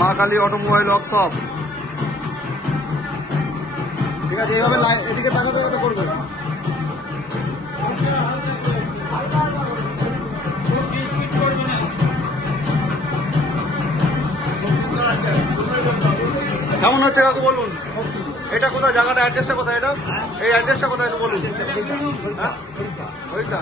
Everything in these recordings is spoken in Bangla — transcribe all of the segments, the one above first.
মা কালী অটোমোবাইল ওয়ার্কশপ। ঠিক আছে, এইভাবে এদিকে তাকাতে তাকাতে করবে। কেমন হচ্ছে কাকু বলুন? এটা কোথায়, জায়গাটা অ্যাড্রেসটা কোথায়? এটা এই অ্যাড্রেসটা কোথায় একটু বলুন। হ্যাঁ, ওইটা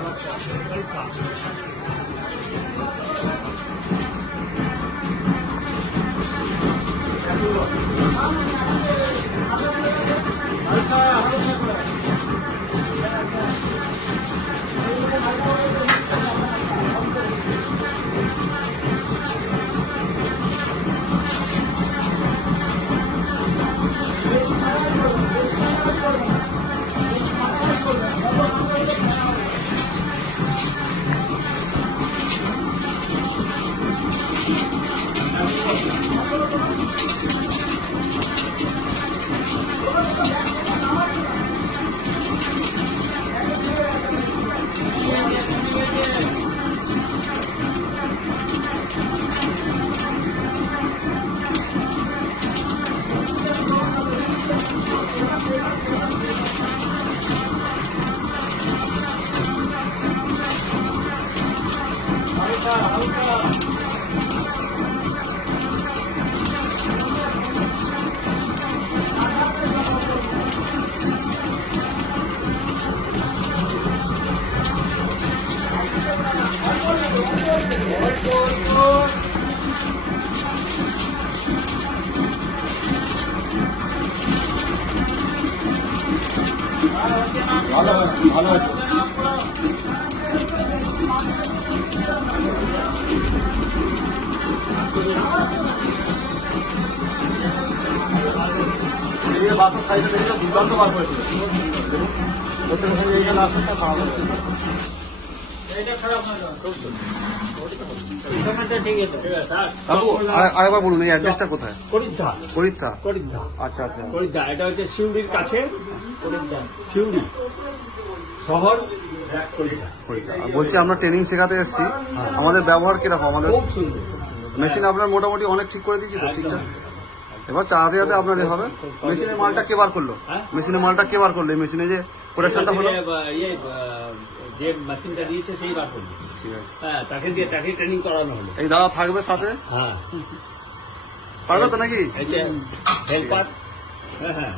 ভালো ভালো আছে। বাসের সাইডে দেখলে দুর্দান্ত বার করেছিল। আরেকবার বলুন, এই অ্যাড্রেসটা কোথায়? করিদ্ধা। করিদ্ধা? করিদ্ধা। আচ্ছা আচ্ছা, করিদ্ধা। এটা হচ্ছে সিউড়ির কাছে, সিউড়ি শহর করিদ্ধা। বলছি আমরা ট্রেনিং শেখাতে এসেছি, আমাদের ব্যবহার কিরকম? আমাদের খুব সুন্দর। মেশিন আপনার মোটামুটি অনেক ঠিক করে দিয়েছি তো? ঠিকঠাক। এবার চালাতে যাতে আপনার এ হবে। মেশিনের মালটা কে বার করলো? মেশিনের মালটা কে বার করলো? এই মেশিনে যে প্রোডাকশনটা হলো, যে মেশিনটা দিয়েছে সেই বার করলো। ঠিক আছে, হ্যাঁ, তাকে ট্রেনিং করানো হলো। এই দাদা থাকবে সাথে? হ্যাঁ, পারবে তো নাকি? হেল্পার। হ্যাঁ হ্যাঁ।